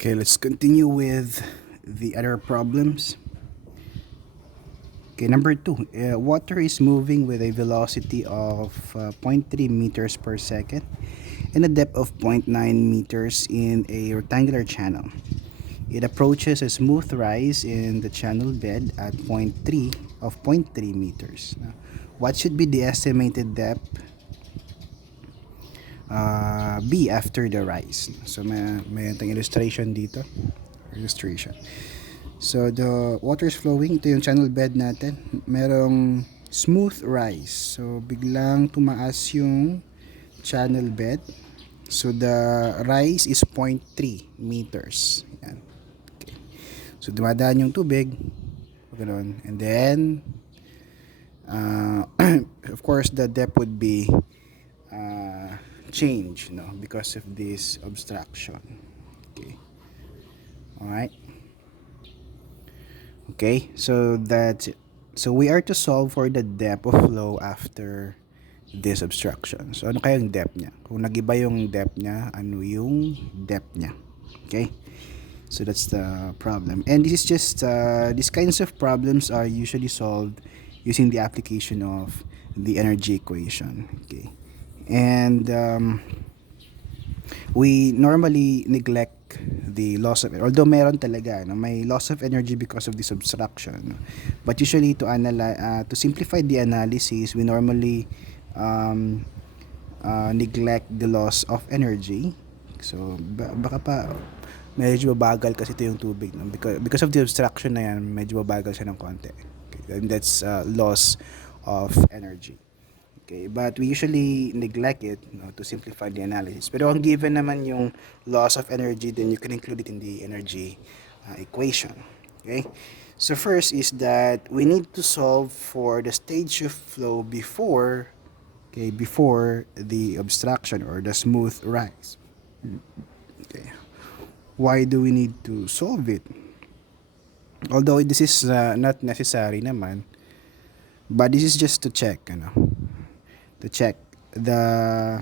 Okay, let's continue with the other problems. Okay, number two, water is moving with a velocity of zero point 0.3 meters per second and a depth of zero point 0.9 meters in a rectangular channel. It approaches a smooth rise in the channel bed at point 0.3 of zero point 0.3 meters. Now, what should be the estimated depth B after the rise? So may itong illustration dito. Illustration. So the water is flowing. Ito yung channel bed natin. Merong smooth rise. So biglang tumaas yung channel bed. So the rise is zero point 0.3 meters. Yan. Okay. So dumadaan yung tubig. Ganoon. And then of course the depth would be change, no, because of this obstruction. Okay. All right. Okay, so we are to solve for the depth of flow after this obstruction. So ano kayang depth niya? Kung nagiba yung depth niya, ano yung depth niya? Okay? So that's the problem. And this is just these kinds of problems are usually solved using the application of the energy equation. Okay. And we normally neglect the loss of, although meron talaga, no, may loss of energy because of this obstruction, no? But usually to analyze, to simplify the analysis, we normally neglect the loss of energy. So baka pa medyo bagal kasi ito yung tubig, no? Because of the obstruction na yan, medyo bagal siya ng konti. Okay? And that's loss of energy. Okay, but we usually neglect it, no, to simplify the analysis. Pero ang given naman yung loss of energy, then you can include it in the energy equation. Okay, so first is that we need to solve for the stage of flow before, okay, before the obstruction or the smooth rise. Okay, why do we need to solve it? Although this is not necessary naman, but this is just to check, you know, to check the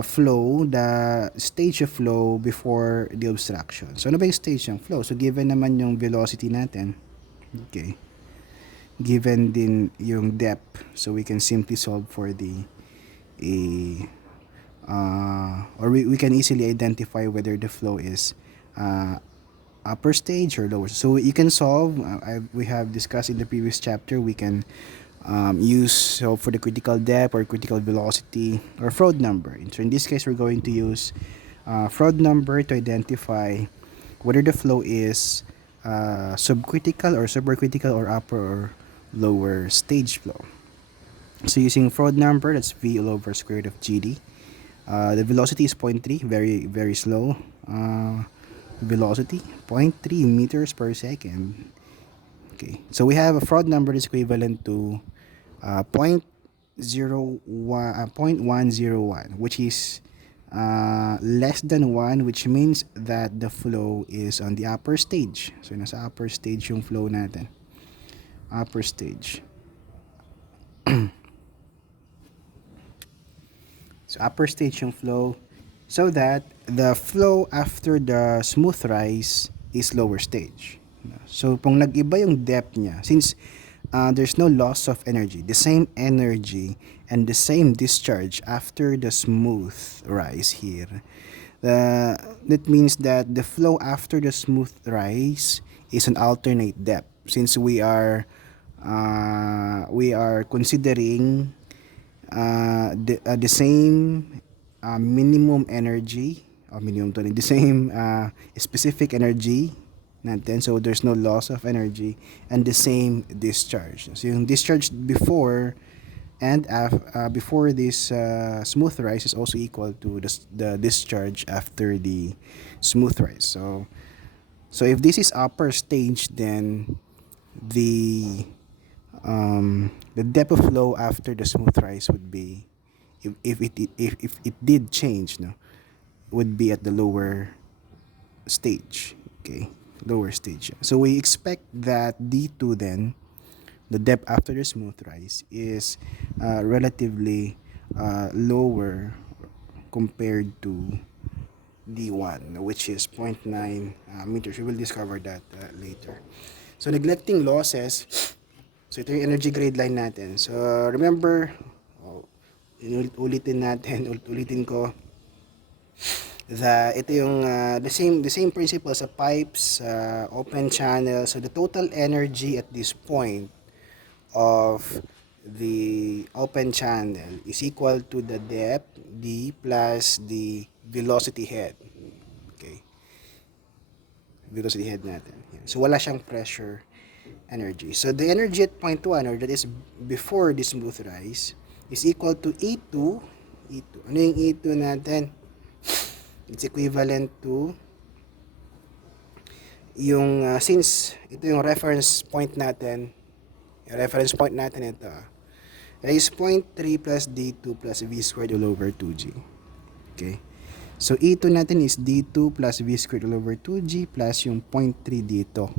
flow, the stage of flow before the obstruction. So ano ba yung stage ng flow? So given naman yung velocity natin, okay, given din yung depth, so we can simply solve for the or we can easily identify whether the flow is upper stage or lower. So you can solve, we have discussed in the previous chapter, we can use for the critical depth or critical velocity or Froude number. So in this case, we're going to use Froude number to identify whether the flow is subcritical or supercritical or upper or lower stage flow. So using Froude number, that's V all over square root of GD. The velocity is 0.3, very, very slow. Velocity, 0.3 meters per second. Okay, so we have a Froude number that's equivalent to 0.101, which is less than 1, which means that the flow is on the upper stage. So nasa upper stage yung flow natin. Upper stage. So upper stage yung flow, so that the flow after the smooth rise is lower stage. So kung nag-iba yung depth niya, since there's no loss of energy, the same energy and the same discharge after the smooth rise here, that means that the flow after the smooth rise is an alternate depth, since we are considering the same minimum energy, or minimum to the same specific energy natin, so there's no loss of energy, and the same discharge. So yung discharge before and before this smooth rise is also equal to the discharge after the smooth rise. So if this is upper stage, then the depth of flow after the smooth rise would be, if it did change, no, would be at the lower stage. Okay, lower stage. So we expect that D2 then, the depth after the smooth rise, is relatively lower compared to D1, which is zero point 0.9 meters. We will discover that later. So neglecting losses, so ito yung energy grade line natin. So remember, ulitin natin, ulitin ko, ito yung the same principle sa pipes, open channel. So the total energy at this point of the open channel is equal to the depth d plus the velocity head. Okay, velocity head natin. Yan. So wala siyang pressure energy. So the energy at point 1, or that is before the smooth rise, is equal to E2. E2. Ano yung E2 natin? It's equivalent to yung since ito yung reference point natin. Yung reference point natin ito. It is 0.3 plus D2 plus V squared all over 2G. Okay? So, E2 natin is D2 plus V squared all over 2G plus yung 0.3 dito.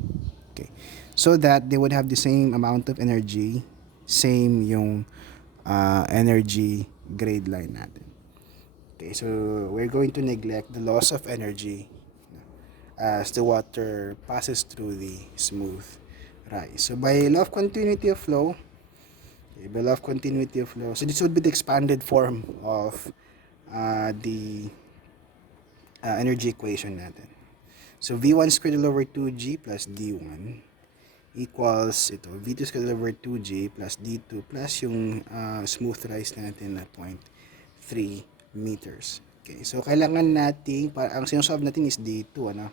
Okay? So that they would have the same amount of energy, same yung energy grade line natin. Okay, so we're going to neglect the loss of energy as the water passes through the smooth rise. So by law of continuity of flow, so this would be the expanded form of the energy equation natin. So V1 squared all over 2G plus D1 equals ito, V2 squared all over 2G plus D2 plus yung smooth rise natin na 0.3 meters. Okay, so kailangan nating, ang sinusolve natin is D2, ano?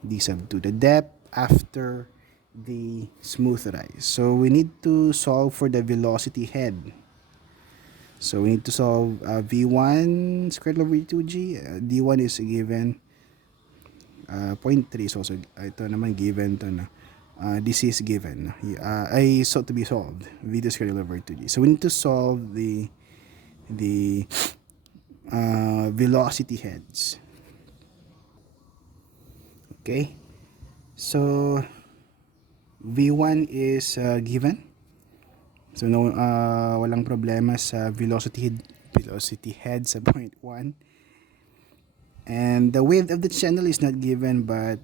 D sub 2, the depth after the smooth rise. So we need to solve for the velocity head. So we need to solve V1 squared over 2G. D1 is given 0.3. So ito naman given to na. This is given. I sought to be solved. V2 squared over 2G. So we need to solve the velocity heads. Okay, so V1 is given. So no, walang problema sa velocity head sa point 1. And the width of the channel is not given, but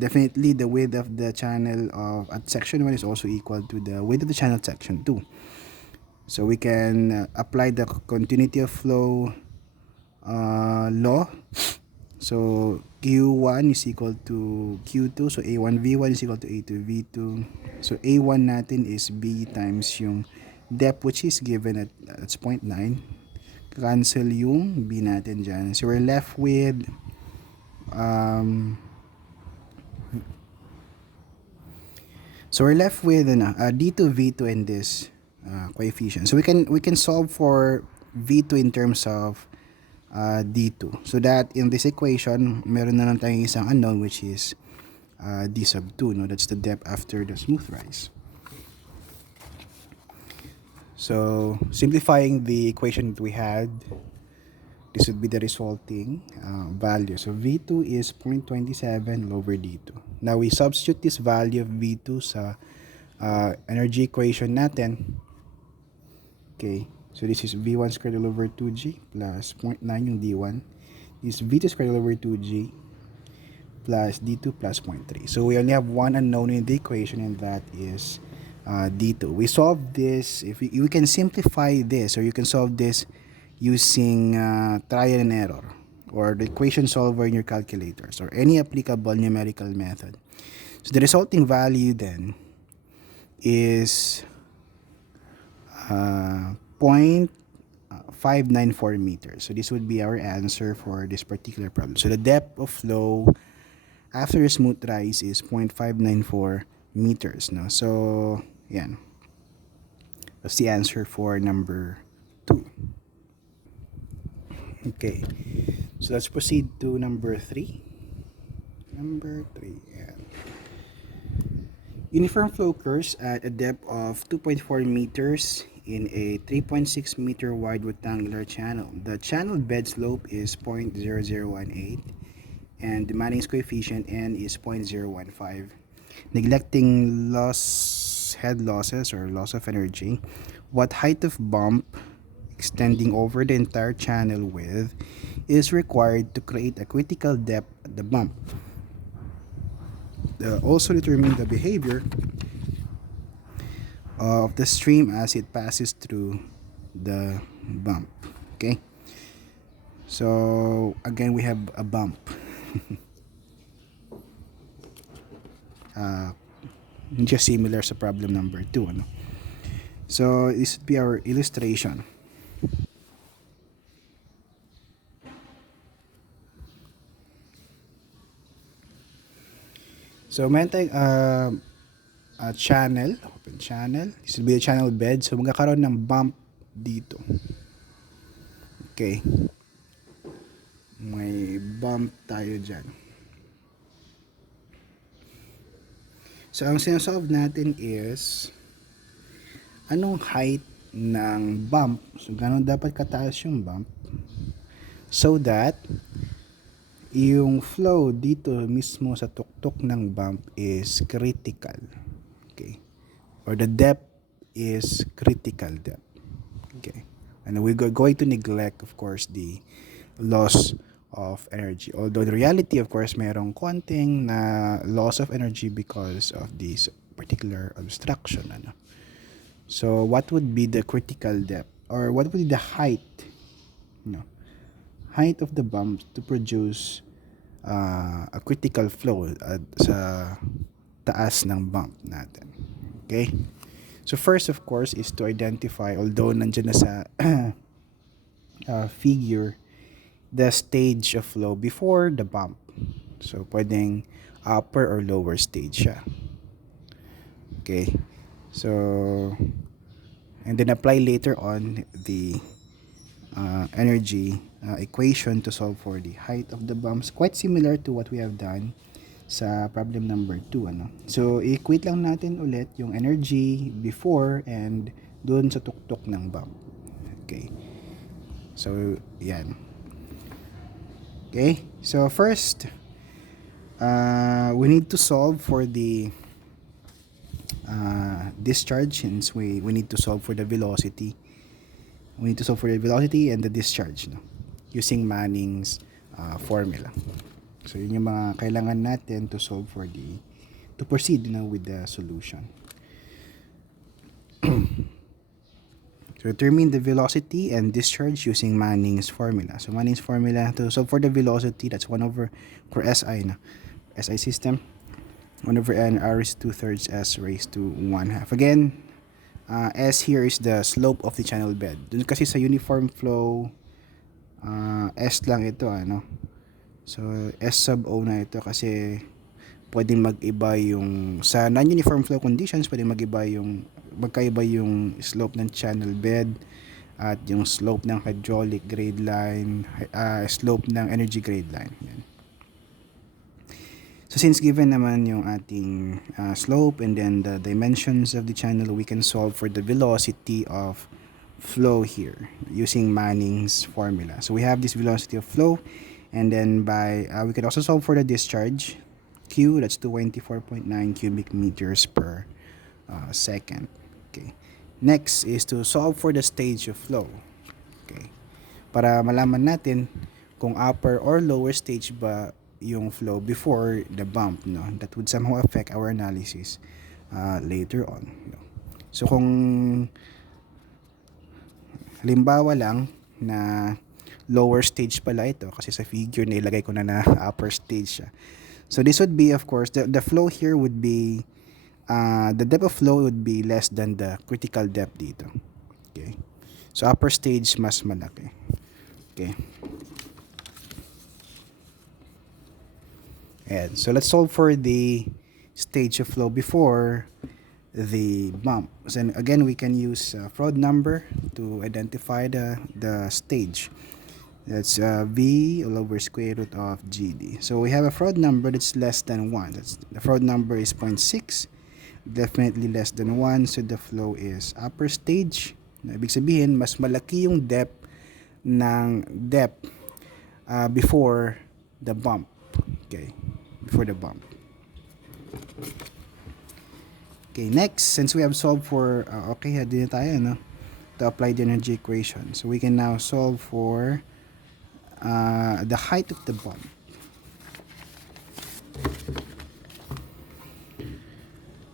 definitely the width of the channel at section 1 is also equal to the width of the channel at section 2. So we can apply the continuity of flow law. So Q1 is equal to Q2. So A1 V1 is equal to A2 V2. So A1 natin is B times yung depth which is given at 0.9. Cancel yung B natin dyan. So we're left with D2 V2 and this coefficient. So we can solve for V2 in terms of D2. So that in this equation, meron na lang tayong isang unknown which is D sub 2. No? That's the depth after the smooth rise. So simplifying the equation that we had, this would be the resulting value. So V2 is 0.27 over D2. Now we substitute this value of V2 sa energy equation natin. Okay. So this is V1 squared all over 2G plus 0.9 yung D1. This is V2 squared all over 2G plus D2 plus 0.3. So we only have one unknown in the equation, and that is D2. We solve this, if we can simplify this, or you can solve this using trial and error, or the equation solver in your calculators, or any applicable numerical method. So the resulting value then is 0.594 meters. So this would be our answer for this particular problem. So the depth of flow after a smooth rise is 0.594 meters. No? So, yan. That's the answer for number 2. Okay. So let's proceed to number 3. Number 3. Yeah. Uniform flow occurs at a depth of 2.4 meters in a 3.6 meter wide rectangular channel. The channel bed slope is 0.0018 and the Manning's coefficient N is 0.015. Neglecting head losses or loss of energy, what height of bump extending over the entire channel width is required to create a critical depth at the bump. Also determine the behavior of the stream as it passes through the bump. Okay, so again we have a bump. Just similar sa problem number 2, ano? So this would be our illustration. So meron tayong a channel, open channel. This will be a channel bed. So magkakaroon ng bump dito. Okay. May bump tayo dyan. So ang sinasolve natin is anong height ng bump. So gano'n dapat kataas yung bump so that yung flow dito mismo sa tuktok ng bump is critical. Okay. Or the depth is critical depth. Okay. And we're going to neglect, of course, the loss of energy. Although the reality, of course, mayroong konting na loss of energy because of this particular obstruction. Ano? So, what would be the critical depth? Or what would be the height? Height of the bump to produce a critical flow sa taas ng bump natin. Okay? So first, of course, is to identify, although nandiyan na sa figure, the stage of flow before the bump. So pwedeng upper or lower stage siya. Okay? So, and then apply later on the energy equation to solve for the height of the bumps. Quite similar to what we have done sa problem number 2. Ano? So, equate lang natin ulit yung energy before and doon sa tuktok ng bump. Okay. So, yan. Okay. So, first, we need to solve for the discharge, since we need to solve for the velocity. We need to solve for the velocity and the discharge, no? Using Manning's formula. So yun yung mga kailangan natin to solve for to proceed with the solution. So determine the velocity and discharge using Manning's formula. So Manning's formula to solve for the velocity, that's 1 over for SI na. SI system, 1 over n r is 2/3 s raised to 1/2. Again, S here is the slope of the channel bed. Dun kasi sa uniform flow, S lang ito, ano. So, S sub O na ito kasi pwedeng mag-iba yung, sa non-uniform flow conditions, pwedeng magkaiba yung slope ng channel bed at yung slope ng hydraulic grade line, slope ng energy grade line. Yan. So since given naman yung ating slope and then the dimensions of the channel, we can solve for the velocity of flow here using Manning's formula. So we have this velocity of flow, and then we can also solve for the discharge. Q, that's 24.9 cubic meters per second. Okay. Next is to solve for the stage of flow. Okay. Para malaman natin kung upper or lower stage ba yung flow before the bump, no? That would somehow affect our analysis later on, no? So kung halimbawa lang na lower stage pala ito, kasi sa figure na ilagay ko na upper stage siya. So this would be, of course, the flow here would be the depth of flow would be less than the critical depth dito. Okay, so upper stage mas malaki. Okay. And so let's solve for the stage of flow before the bump. And again, we can use Froude number to identify the stage. That's V all over square root of GD. So we have a Froude number that's less than 1. The Froude number is 0.6. Definitely less than 1. So the flow is upper stage. Ibig sabihin, mas malaki yung depth before the bump. Okay. Before the bump. Okay, next, since we have solved for, okay, din tayo, no? to apply the energy equation. So we can now solve for the height of the bump.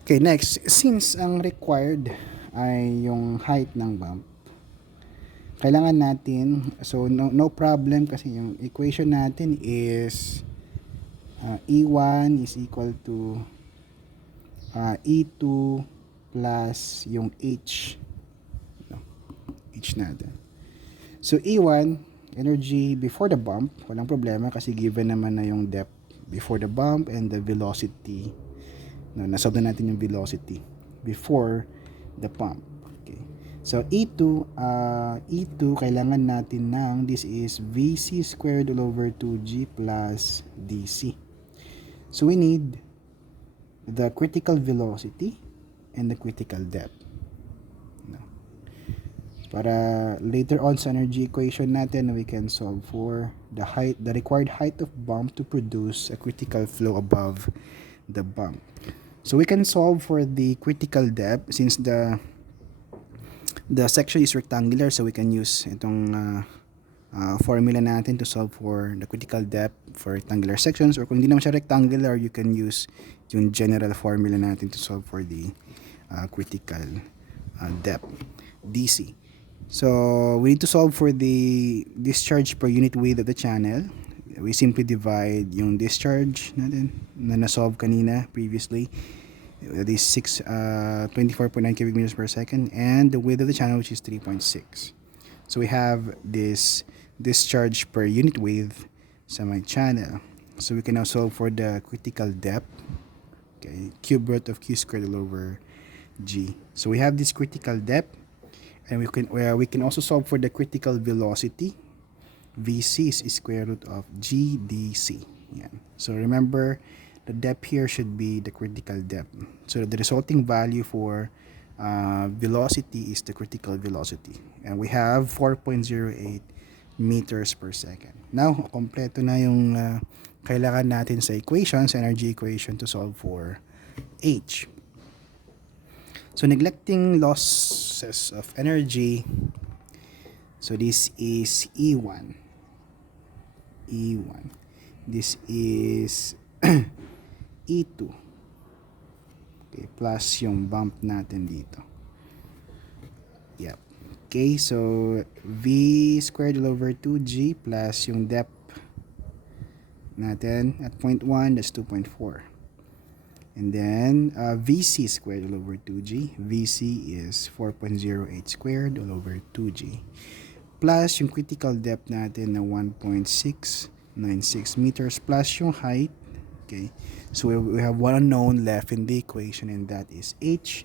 Okay, next, since ang required ay yung height ng bump, kailangan natin, so no problem kasi yung equation natin is E1 is equal to E2 plus yung H, no, H natin. So E1, energy before the bump, walang problema kasi given naman na yung depth before the bump and the velocity. No, nasolve na natin yung velocity before the pump. Okay. So E2 kailangan natin ng, this is VC squared all over 2G plus DC. So we need the critical velocity and the critical depth. No. Para later on sa energy equation natin, we can solve for the required height of bump to produce a critical flow above the bump. So we can solve for the critical depth since the section is rectangular, so we can use itong formula natin to solve for the critical depth for rectangular sections, or kung hindi naman siya rectangular, you can use yung general formula natin to solve for the critical depth, DC. So we need to solve for the discharge per unit width of the channel. We simply divide yung discharge natin na na-solve kanina previously. That is 24.9 cubic meters per second, and the width of the channel, which is 3.6. So we have this discharge per unit width sa my channel. So we can now solve for the critical depth. Okay, cube root of Q squared all over G. So we have this critical depth, and we can also solve for the critical velocity. VC is square root of GDC. Yeah. So remember, the depth here should be the critical depth. So the resulting value for velocity is the critical velocity. And we have 4.08 meters per second. Now, kompleto na yung kailangan natin sa equation, sa energy equation to solve for H. So neglecting losses of energy, so this is E1. This is E2. Okay, plus yung bump natin dito. Yep. Okay, so V squared all over 2G plus yung depth natin at 0.1, that's 2.4. And then VC squared all over 2G. VC is 4.08 squared all over 2G. Plus yung critical depth natin na 1.696 meters plus yung height. Okay, so we have one unknown left in the equation, and that is H.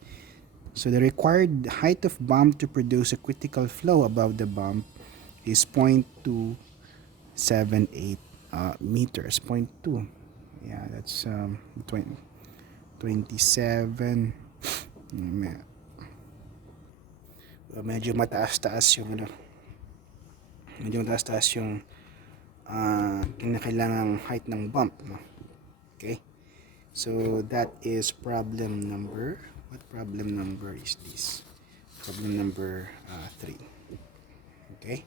So the required height of bump to produce a critical flow above the bump is 0.278 meters. 0.2. Yeah, that's 27. Medyo mataas-taas yung kailangang height ng bump, no? Okay, so that is problem number, what problem number is this? Problem number 3. Okay.